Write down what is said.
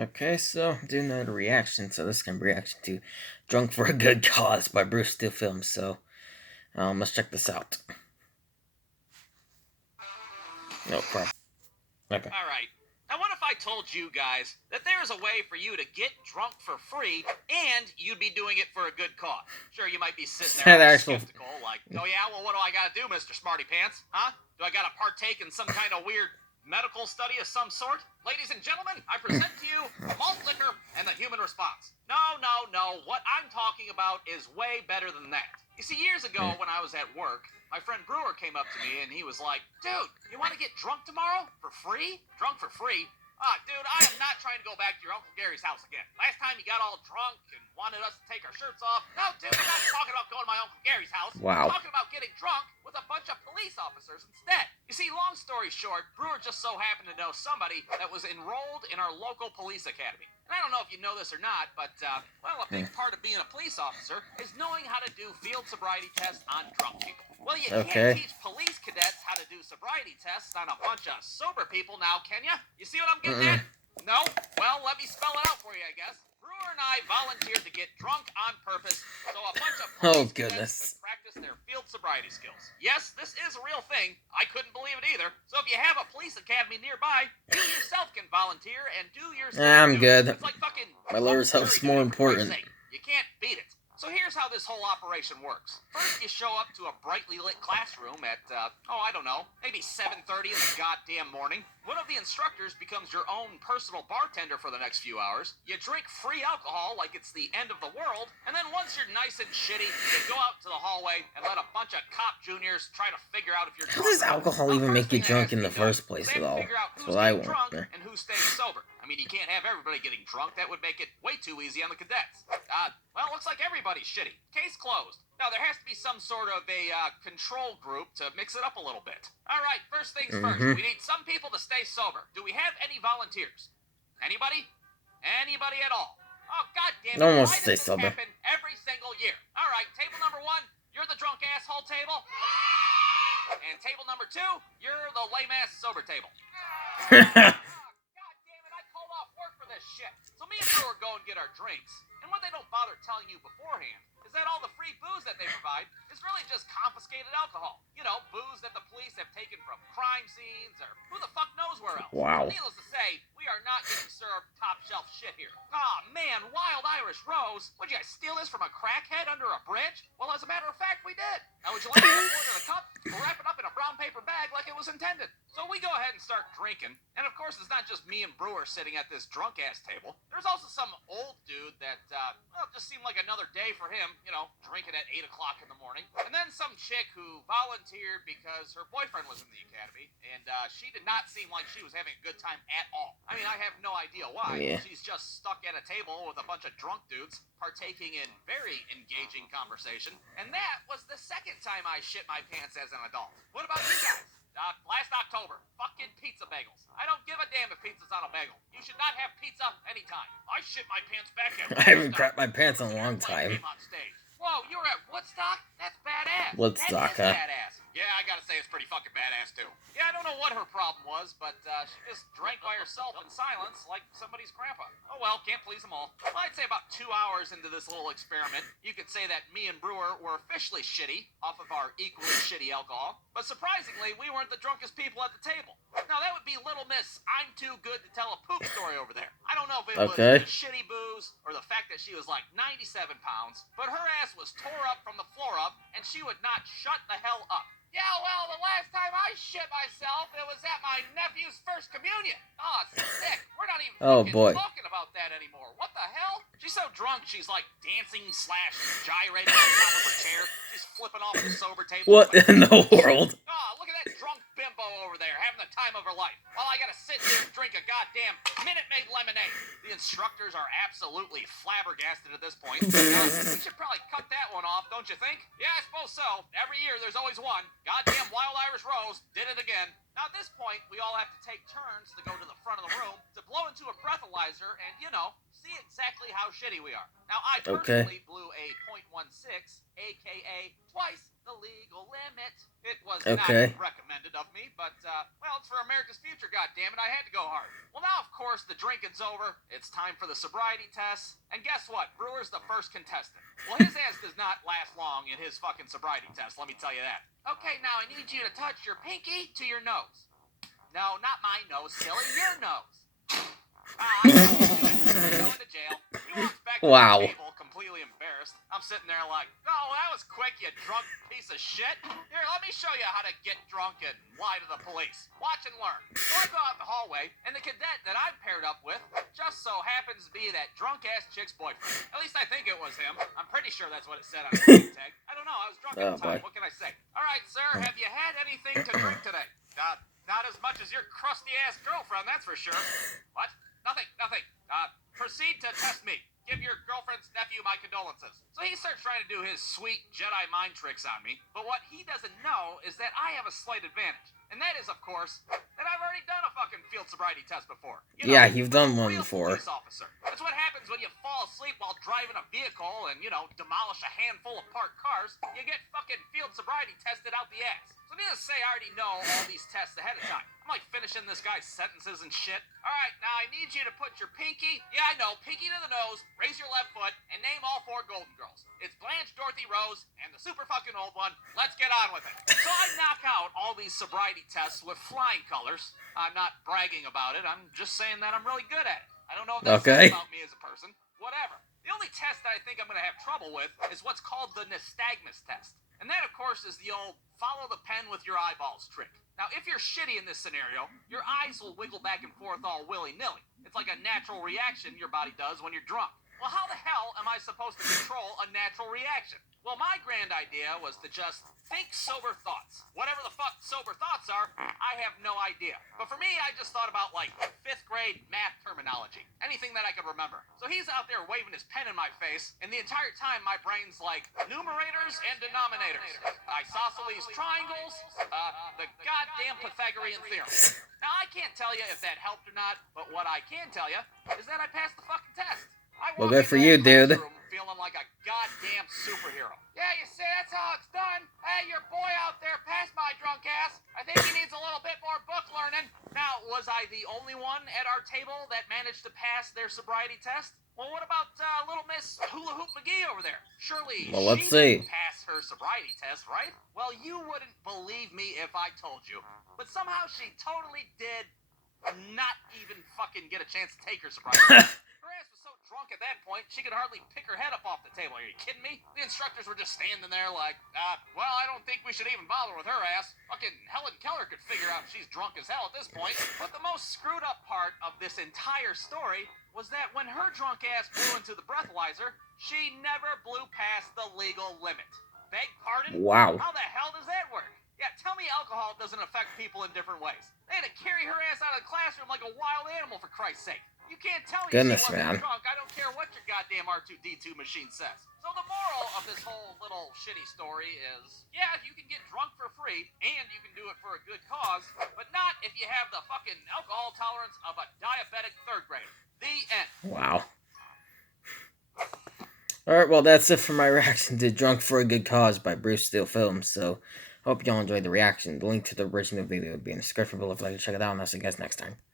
Okay, so doing another reaction. So this can be reaction to "Drunk for a Good Cause" by brewstewfilms. So let's check this out. No problem. Okay. All right. Now, what if I told you guys that there's a way for you to get drunk for free and you'd be doing it for a good cause? Sure, you might be sitting there skeptical, like, oh yeah, well, what do I got to do, Mr. Smarty Pants? Huh? Do I got to partake in some kind of weird medical study of some sort? Ladies and gentlemen, I present to you malt liquor and the human response. No, no, no. What I'm talking about is way better than that. You see, years ago when I was at work, my friend Brewer came up to me and he was like, dude, you want to get drunk tomorrow? For free? Drunk for free? Dude, I am not trying to go back to your Uncle Gary's house again. Last time you got all drunk and wanted us to take our shirts off. No, dude, I'm not talking about going to my Uncle Gary's house. Wow. I'm talking about getting drunk with a bunch of police officers instead. You see, long story short, Brewer just so happened to know somebody that was enrolled in our local police academy. And I don't know if you know this or not, but, well, a big part of being a police officer is knowing how to do field sobriety tests on drunk people. Well, you can't teach police cadets how to do sobriety tests on a bunch of sober people now, can you? You see what I'm getting at? No? Well, let me spell it out for you, I guess. Brewer and I volunteered to get drunk on purpose so a bunch of police cadets could practice their field sobriety skills. Yes, this is a real thing. I couldn't believe it either. So if you have a police academy nearby, you yourself can volunteer and do your I'm good. It's like fucking my lover's health's more important. You can't beat it. So here's how this whole operation works. First, you show up to a brightly lit classroom at, I don't know, maybe 7:30 in the goddamn morning. One of the instructors becomes your own personal bartender for the next few hours. You drink free alcohol like it's the end of the world, and then once you're nice and shitty, you go out to the hallway and let a bunch of cop juniors try to figure out if you're drunk. How does alcohol even make you drunk in the first place at all? That's what I want. And who's staying sober. I mean, you can't have everybody getting drunk. That would make it way too easy on the cadets. Well, it looks like everybody's shitty. Case closed. Now, there has to be some sort of a control group to mix it up a little bit. All right, first things first. We need some people to stay sober. Do we have any volunteers? Anybody? Anybody at all? Oh, goddamn it. No one wants to stay sober. Happen every single year? All right, table number 1, you're the drunk asshole table. And table number 2, you're the lame ass sober table. Shit. So me and Brewer go and get our drinks, and what they don't bother telling you beforehand is that all the free booze that they provide is really just confiscated alcohol. You know, booze that the police have taken from crime scenes or who the fuck knows where else. Wow. Needless to say, we are not getting served top shelf shit here. Aw, man, Wild Irish Rose. Would you guys steal this from a crackhead under a bridge? Well, as a matter of fact, we did. Now, would you like to pour it in a cup or wrap it up in a brown paper bag like it was intended? So we go ahead and start drinking, and of course, it's not just me and Brewer sitting at this drunk-ass table. There's also some old dude that, just seemed like another day for him, you know, drinking at 8 o'clock in the morning. And then some chick who volunteered because her boyfriend was in the academy, and she did not seem like she was having a good time at all. I mean, I have no idea why. Yeah. She's just stuck at a table with a bunch of drunk dudes partaking in very engaging conversation. And that was the second time I shit my pants as an adult. What about you guys? Last October, fucking pizza bagels. I don't give a damn if pizza's on a bagel. You should not have pizza anytime. I shit my pants back at I haven't crapped my pants in a long time. Whoa, you were at Woodstock? That's badass. Woodstock, huh? Badass. Yeah, I gotta say it's pretty fucking badass too. Yeah, I don't know what her problem was, but she just drank by herself in silence like somebody's grandpa. Oh well, can't please them all. Well, I'd say about 2 hours into this little experiment, you could say that me and Brewer were officially shitty off of our equally shitty alcohol. But surprisingly, we weren't the drunkest people at the table. Now that would be Little Miss I'm Too Good to Tell a Poop story over there. I don't know if it was the shitty booze or the fact that she was like 97 pounds, but her ass was tore up from the floor up, and she would not shut the hell up. Yeah, well, the last time I shit myself, it was at my nephew's first communion. Oh, sick. We're not even talking about that anymore. What the hell? She's so drunk, she's like dancing / gyrating on top of her chair. She's flipping off the sober table. What in the world? Oh, look at that drunk bimbo over there having the time of her life. While I gotta sit here and drink a goddamn Minute Maid lemonade. The instructors are absolutely flabbergasted at this point. We should probably cut that one off, don't you think? Yeah, I suppose so. Every year there's always one. Goddamn Wild Irish Rose did it again. Now at this point, we all have to take turns to go to the front of the room to blow into a breathalyzer and, you know, see exactly how shitty we are. Now I personally blew a .16, aka twice the legal limit. It was Okay. not recommended of me, but, well, it's for America's future, goddammit. I had to go hard. Well, now, of course, the drinking's over. It's time for the sobriety test. And guess what? Brewer's the first contestant. Well, his ass does not last long in his fucking sobriety test, let me tell you that. Okay, now I need you to touch your pinky to your nose. No, not my nose, silly, your nose. I know, going to jail. He walks back to Wow. the table, completely embarrassed. I'm sitting there like, oh, that was quick, you drunk piece of shit. Here, let me show you how to get drunk and lie to the police. Watch and learn. So I go out the hallway, and the cadet that I'm paired up with just so happens to be that drunk-ass chick's boyfriend. At least I think it was him. I'm pretty sure that's what it said on his name tag. I don't know, I was drunk at the time. Boy. What can I say? All right, sir, have you had anything to drink today? Not as much as your crusty-ass girlfriend, that's for sure. What? Nothing. Proceed to test me. Give your girlfriend's nephew my condolences. So he starts trying to do his sweet Jedi mind tricks on me, but what he doesn't know is that I have a slight advantage. And that is, of course, that I've already done a fucking field sobriety test before. Yeah, you've done one real before. Police officer. That's what happens when you fall asleep while driving a vehicle and, demolish a handful of parked cars. You get fucking field sobriety tested out the ass. So needless to say, I already know all these tests ahead of time. I'm like finishing this guy's sentences and shit. All right, now I need you to put your pinky, yeah, I know, pinky to the nose, raise your left foot, and name all 4 Golden Girls. It's Blanche, Dorothy, Rose, and the super fucking old one. Let's get on with it. So I knock out all these sobriety tests with flying colors. I'm not bragging about it. I'm just saying that I'm really good at it. I don't know if that says about me as a person. Whatever. The only test that I think I'm going to have trouble with is what's called the nystagmus test. And that, of course, is the old follow the pen with your eyeballs trick. Now, if you're shitty in this scenario, your eyes will wiggle back and forth all willy-nilly. It's like a natural reaction your body does when you're drunk. Well, how the hell am I supposed to control a natural reaction? Well, my grand idea was to just think sober thoughts. Whatever the fuck sober thoughts are, I have no idea. But for me, I just thought about, 5th grade math terminology. Anything that I could remember. So he's out there waving his pen in my face, and the entire time my brain's like, numerators and denominators. Isosceles triangles, the goddamn Pythagorean theorem. Now, I can't tell you if that helped or not, but what I can tell you is that I passed the fucking test. Well, good for you, dude. Feeling like a goddamn superhero. Yeah, you see, that's how it's done. Hey, your boy out there passed my drunk ass. I think he needs a little bit more book learning. Now, was I the only one at our table that managed to pass their sobriety test? Well, what about little Miss Hula Hoop McGee over there? Surely let's she see. didn't pass her sobriety test, right? Well, you wouldn't believe me if I told you. But somehow she totally did not even fucking get a chance to take her sobriety test. Her ass was so drunk at that point, she could hardly pick her head up off the table. Are you kidding me? The instructors were just standing there like, well, I don't think we should even bother with her ass. Fucking Helen Keller could figure out she's drunk as hell at this point. But the most screwed up part of this entire story was that when her drunk ass blew into the breathalyzer, she never blew past the legal limit. Beg pardon? Wow. How the hell does that work? Yeah, tell me alcohol doesn't affect people in different ways. They had to carry her ass out of the classroom like a wild animal, for Christ's sake. You can't tell me Goodness, she wasn't man. drunk. I don't care what your goddamn R2-D2 machine says. So the moral of this whole little shitty story is, yeah, you can get drunk for free, and you can do it for a good cause, but not if you have the fucking alcohol tolerance of a diabetic 3rd grader. The end. Wow. Alright, well, that's it for my reaction to Drunk for a Good Cause by brewstewfilms. So, hope y'all enjoyed the reaction. The link to the original video will be in the description below if you'd like to check it out, and I'll see you guys next time.